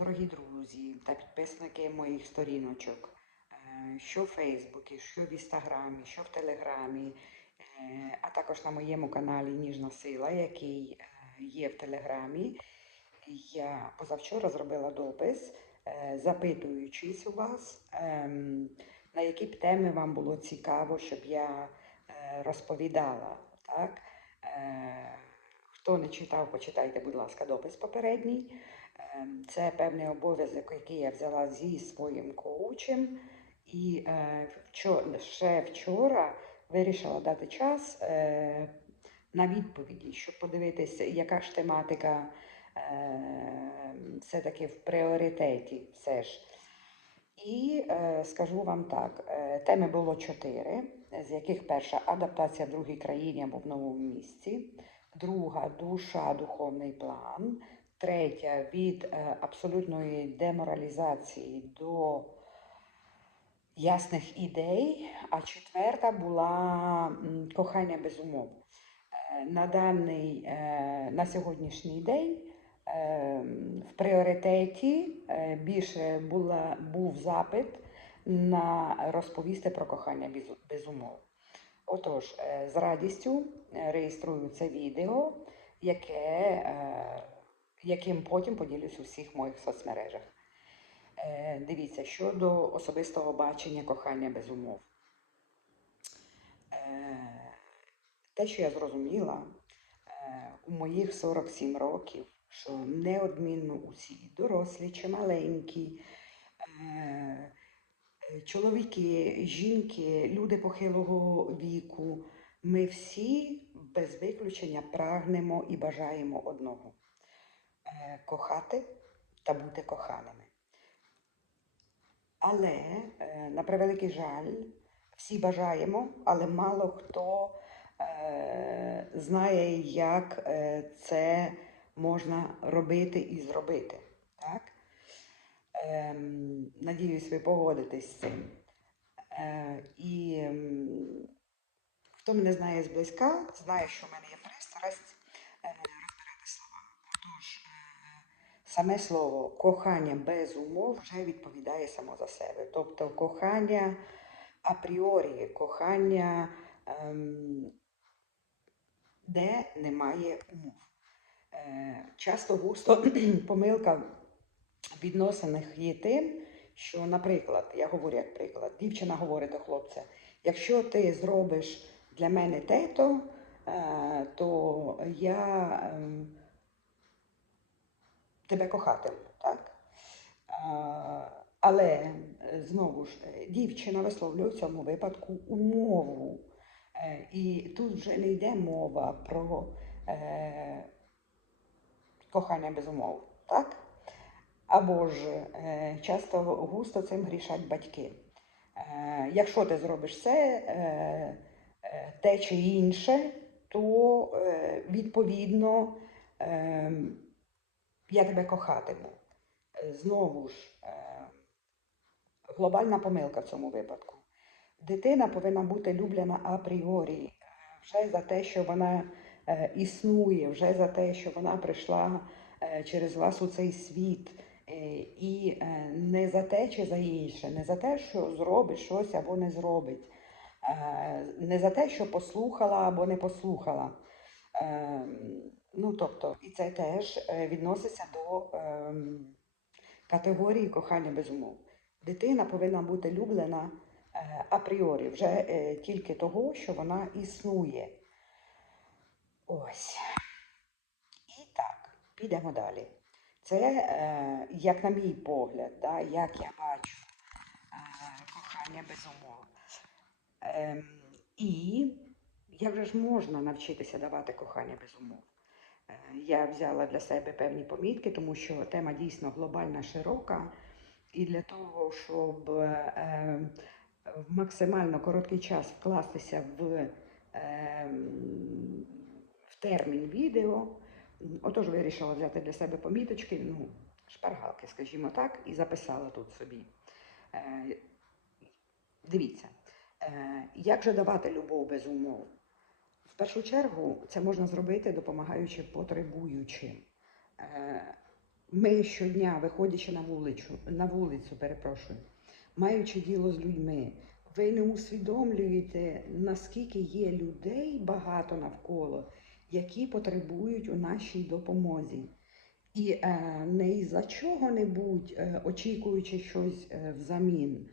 Дорогі друзі та підписники моїх сторіночок, е, що в Фейсбуці, що в Інстаграмі, що в Телеграмі, е, а також на моєму каналі Ніжна Сила, який е, є в Телеграмі. Я позавчора зробила допис, запитуючись у вас, ем, на які б теми вам було цікаво, щоб я розповідала. Так? Хто не читав, почитайте, будь ласка, допис попередній. Ем, Це певний обов'язок, який я взяла зі своїм коучем. І е, ще вчора вирішила дати час е, на відповіді, щоб подивитися, яка ж тематика е, все-таки в пріоритеті все ж. І е, скажу вам так: теми було чотири, з яких перша адаптація в другій країні або в новому місці, друга душа, духовний план, третя від е, абсолютної деморалізації до ясних ідей, а четверта була кохання без умов. Е, На даний е, на сьогоднішній день в пріоритеті більше була, був запит на розповісти про кохання без умов. Отож, е, з радістю е, реєструю це відео, яке, е, яким потім поділюсь у всіх моїх соцмережах. Дивіться, щодо особистого бачення кохання без умов. Те, що я зрозуміла у моїх 47 років, що неодмінно усі, дорослі чи маленькі, чоловіки, жінки, люди похилого віку, ми всі без виключення прагнемо і бажаємо одного е, кохати та бути коханими. Але, е, на превеликий жаль, всі бажаємо, але мало хто е, знає, як це можна робити і зробити. Ем, надіюсь, ви погодитесь з цим. Е, і ем, хто мене знає зблизька, знає, що в мене є пристрасть е, розбирати слова. Отож, е, саме слово кохання без умов вже відповідає само за себе. Тобто кохання апріорі, кохання, ем, де немає умов. Е, часто густо помилка відносинах є тим, що, наприклад, я говорю як приклад, дівчина говорить до хлопця, якщо ти зробиш для мене тето, е, то я ем, тебе кохатиму. Так? Але е, знову ж дівчина висловлює в цьому випадку умову. Е, І тут вже не йде мова про кохання без умов. Так? Або ж е, часто густо цим грішать батьки. Е, якщо ти зробиш це, е, те чи інше, то відповідно е, я тебе кохатиму. Знову ж, глобальна помилка в цьому випадку. Дитина повинна бути люблена апріорі, вже за те, що вона існує, вже за те, що вона прийшла через вас у цей світ. Е, І е, не за те чи за інше, не за те, що зробить щось або не зробить, е, не за те, що послухала або не послухала. Ну, тобто, і це теж відноситься до ем, категорії кохання без умов. Дитина повинна бути люблена апріорі, вже тільки того, що вона існує. Ось. І так, підемо далі. Це, е, як на мій погляд, да, як я бачу е, кохання без умов. Ем, і як же ж можна навчитися давати кохання без умов? Е, Я взяла для себе певні помітки, тому що тема дійсно глобальна, широка. І для того, щоб е, в максимально короткий час вкластися в, е, в термін відео, отож вирішила взяти для себе поміточки, ну, шпаргалки, скажімо так, і записала тут собі. Е, дивіться, е, як же давати любов без умов? В першу чергу це можна зробити, допомагаючи потребуючим. Е, Ми щодня, виходячи на вулицю, на вулицю, перепрошую, маючи діло з людьми, ви не усвідомлюєте, наскільки є людей багато навколо, які потребують у нашій допомозі. І е, не із-за чого-небудь, е, очікуючи щось е, взамін,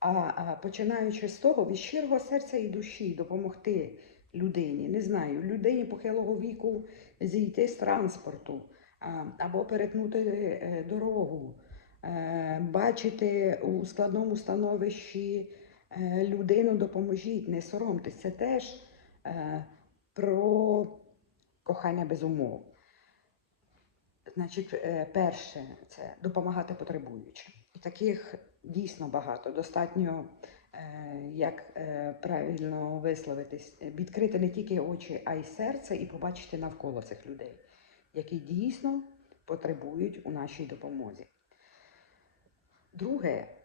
а, а починаючи з того від щирого серця і душі допомогти людині, не знаю, людині похилого віку зійти з транспорту а, або перетнути е, дорогу, е, бачити у складному становищі е, людину, допоможіть, не соромтесь. Це теж е, про кохання без умов. Значить, е, перше це допомагати потребуючим. І таких дійсно багато. Достатньо, е, як е, правильно висловитись, відкрити не тільки очі, а й серце, і побачити навколо цих людей, які дійсно потребують у нашій допомозі. Друге,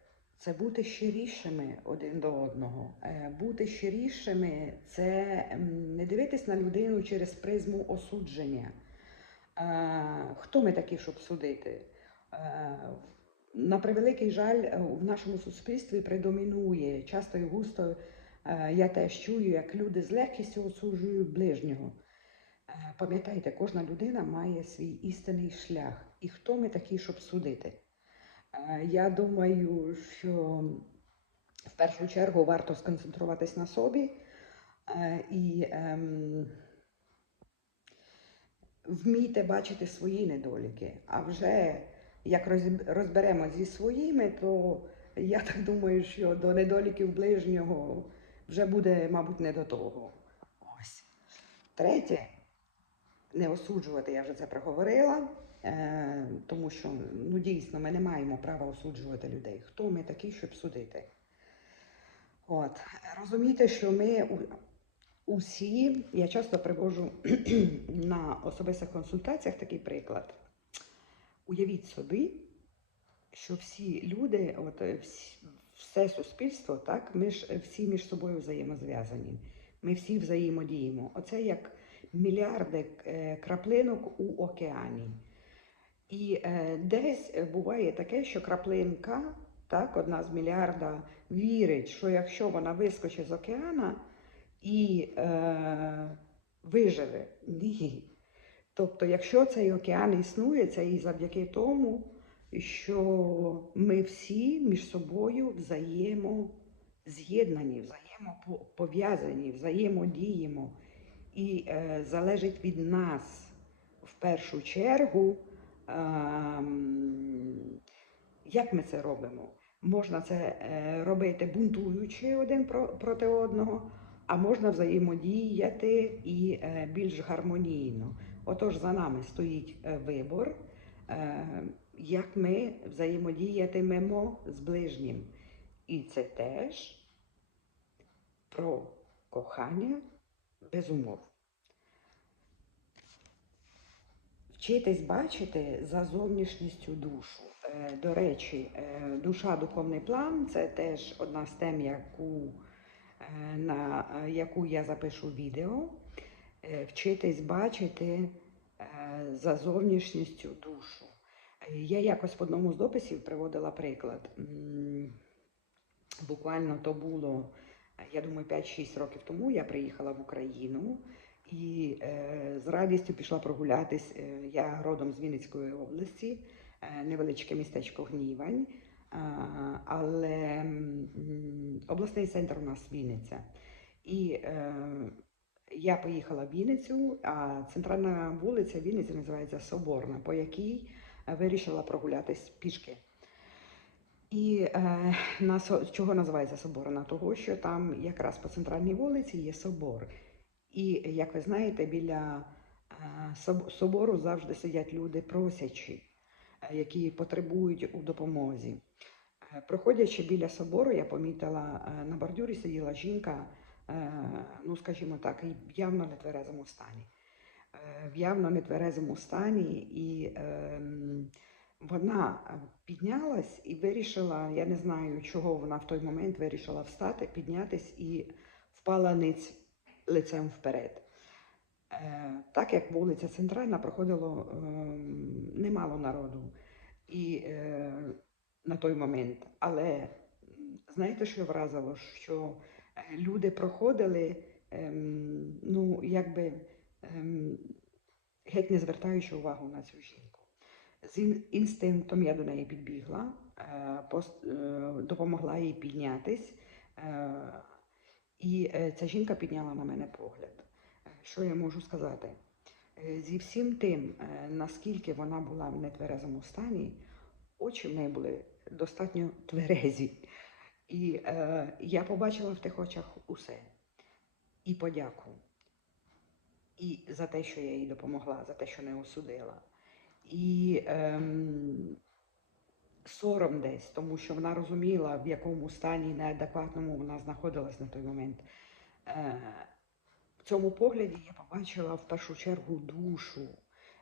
це бути щирішими один до одного. Е, Бути щирішими це не дивитись на людину через призму осудження. Е, Хто ми такі, щоб судити? Е, На превеликий жаль, в нашому суспільстві предомінує часто і густо. Я теж чую, як люди з легкістю осуджують ближнього. Пам'ятайте, кожна людина має свій істинний шлях. І хто ми такі, щоб судити? Я думаю, що в першу чергу варто сконцентруватись на собі і ем, вмійте бачити свої недоліки. А вже як розберемо зі своїми, то я так думаю, що до недоліків ближнього вже буде, мабуть, не до того. Ось. Третє, не осуджувати, я вже це проговорила, тому що ну, дійсно ми не маємо права осуджувати людей. Хто ми такі, щоб судити? От. Розумійте, що ми усі, я часто привожу на особистих консультаціях такий приклад. Уявіть собі, що всі люди, от, е, все суспільство, так, ми ж всі між собою взаємозв'язані. Ми всі взаємодіємо. Оце як мільярди е, краплинок у океані. І е, десь е, буває таке, що краплинка, так, одна з мільярда, вірить, що якщо вона вискочить з океана і е, виживе, ні. Тобто, якщо цей океан існує, це і завдяки тому, що ми всі між собою взаємоз'єднані, взаємопов'язані, взаємодіємо. І е, залежить від нас в першу чергу, як ми це робимо. Можна це е, робити бунтуючи один проти одного, а можна взаємодіяти і е, більш гармонійно. Отож, за нами стоїть е, вибор, як ми взаємодіятимемо з ближнім. І це теж про кохання без умов. Вчитись бачити за зовнішністю душу. Е, До речі, е, душа духовний план це теж одна з тем, яку, е, на яку я запишу відео. Вчитись бачити за зовнішністю душу. Я якось в одному з дописів приводила приклад. Буквально то було, я думаю, 5-6 років тому я приїхала в Україну і е, з радістю пішла прогулятись. Е, я родом з Вінницької області, е, невеличке містечко Гнівань, але обласний центр у нас Вінниця. І е, я поїхала в Вінницю, а центральна вулиця Вінниці називається Соборна, по якій е, вирішила прогулятись пішки. І е, на чого називається Соборна? Того, що там якраз по центральній вулиці є собор. І як ви знаєте, біля е, собору завжди сидять люди просячі, е, які потребують у допомозі. Е, Проходячи біля собору, я помітила, на бордюрі сиділа жінка, ну скажімо так, в явно нетверезому стані. В явно нетверезому стані, і ем, вона піднялась і вирішила, я не знаю, чого вона в той момент вирішила встати, піднятись і впала ниць лицем вперед. Е, Так як вулиця Центральна проходило ем, немало народу і е, на той момент. Але знаєте, що вразило? Що е, люди проходили, ем, ну, якби ем, геть не звертаючи увагу на цю жінку. З інстинктом я до неї підбігла, е, е, допомогла їй піднятись. Е, І е, ця жінка підняла на мене погляд. Е, Що я можу сказати? Е, Зі всім тим, е, наскільки вона була в нетверезому стані, очі в неї були достатньо тверезі. І е, я побачила в тих очах усе. І подяку. І за те, що я їй допомогла, за те, що не осудила. І ем, сором десь, тому що вона розуміла, в якому стані неадекватному вона знаходилась на той момент. Е, в цьому погляді я побачила в першу чергу душу,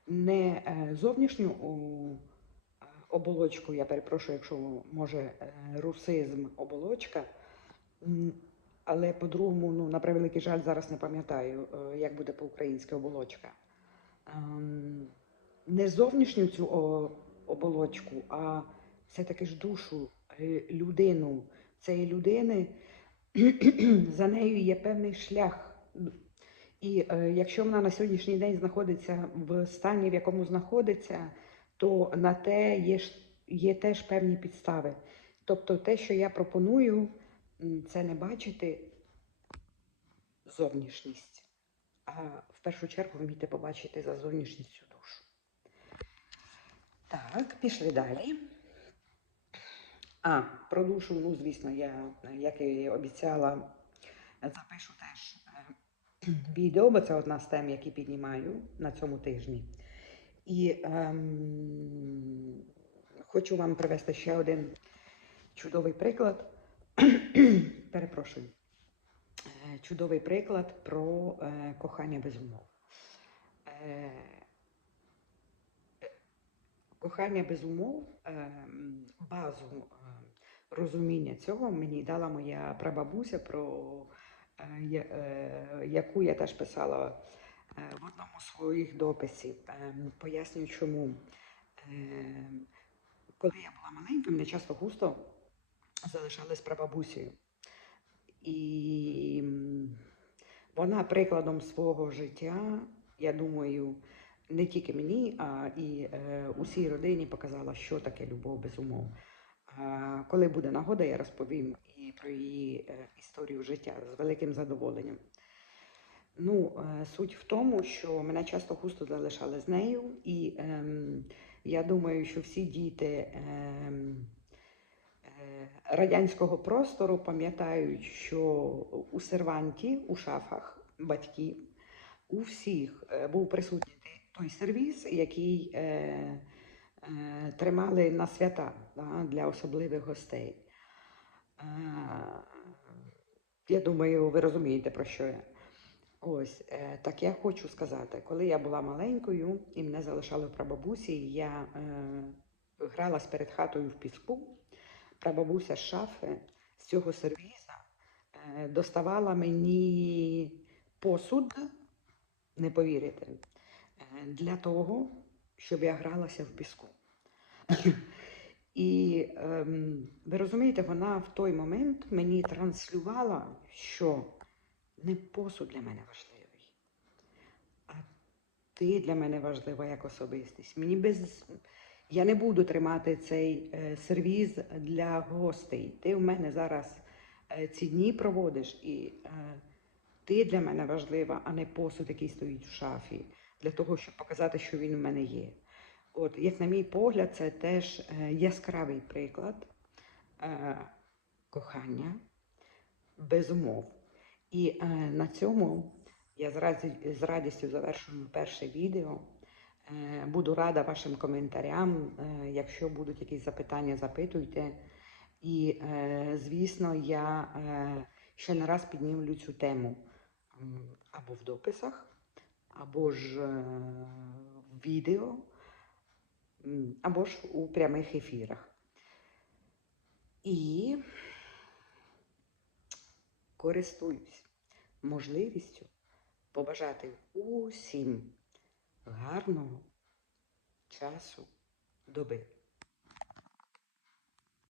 не е, зовнішню е, оболочку, я перепрошую, якщо може русизм оболочка, але по-другому, ну, на превеликий жаль, зараз не пам'ятаю, як буде по-українськи оболочка. Ем, Не зовнішню цю оболочку, а все-таки ж душу, е, людину. Цієї людини за нею є певний шлях. І е, якщо вона на сьогоднішній день знаходиться в стані, в якому знаходиться, то на те є, є теж певні підстави. Тобто те, що я пропоную, це не бачити зовнішність, а в першу чергу вміти побачити за зовнішністю душу. Так, пішли далі. А, про душу, ну, звісно, я, як і обіцяла, запишу теж е, відео, бо це одна з тем, які піднімаю на цьому тижні. І ем, хочу вам привести ще один чудовий приклад. Перепрошую. Е, Чудовий приклад про е, кохання без умов. Е, Кохання без умов, ем, базу е, розуміння цього мені дала моя прабабуся, про е, е, яку я теж писала е, в одному з своїх дописів. Ем, Пояснюю, чому. Ем, Коли я була маленькою, мене часто густо залишали з прабабусею. І вона прикладом свого життя, я думаю, не тільки мені, а і е, усій родині показала, що таке любов без умов. Коли буде нагода, я розповім і про її е, історію життя з великим задоволенням. Ну, е, суть в тому, що мене часто густо залишали з нею, і ем, я думаю, що всі діти ем, е, радянського простору пам'ятають, що у серванті, у шафах батьків, у всіх був присутній той сервіс, який е, е, тримали на свята да, для особливих гостей. Е, я думаю, ви розумієте, про що я. Ось, е, так я хочу сказати, коли я була маленькою і мене залишали в прабабусі, я е, гралась перед хатою в піску. Прабабуся з шафи з цього сервіза е, доставала мені посуд, не повірите, для того, щоб я гралася в піску. І ем, ви розумієте, вона в той момент мені транслювала, що не посуд для мене важливий, а ти для мене важлива як особистість. Мені без... Я не буду тримати цей е, сервіз для гостей. Ти в мене зараз е, ці дні проводиш, і е, ти для мене важлива, а не посуд, який стоїть в шафі, для того, щоб показати, що він у мене є. От, як на мій погляд, це теж е, яскравий приклад е, кохання без умов. І е, на цьому я з, раді, з радістю завершую перше відео. Буду рада вашим коментарям. Якщо будуть якісь запитання, запитуйте. І, звісно, я ще не раз піднімлю цю тему або в дописах, або ж е, в відео, або ж у прямих ефірах. І користуюсь можливістю побажати усім гарного часу доби.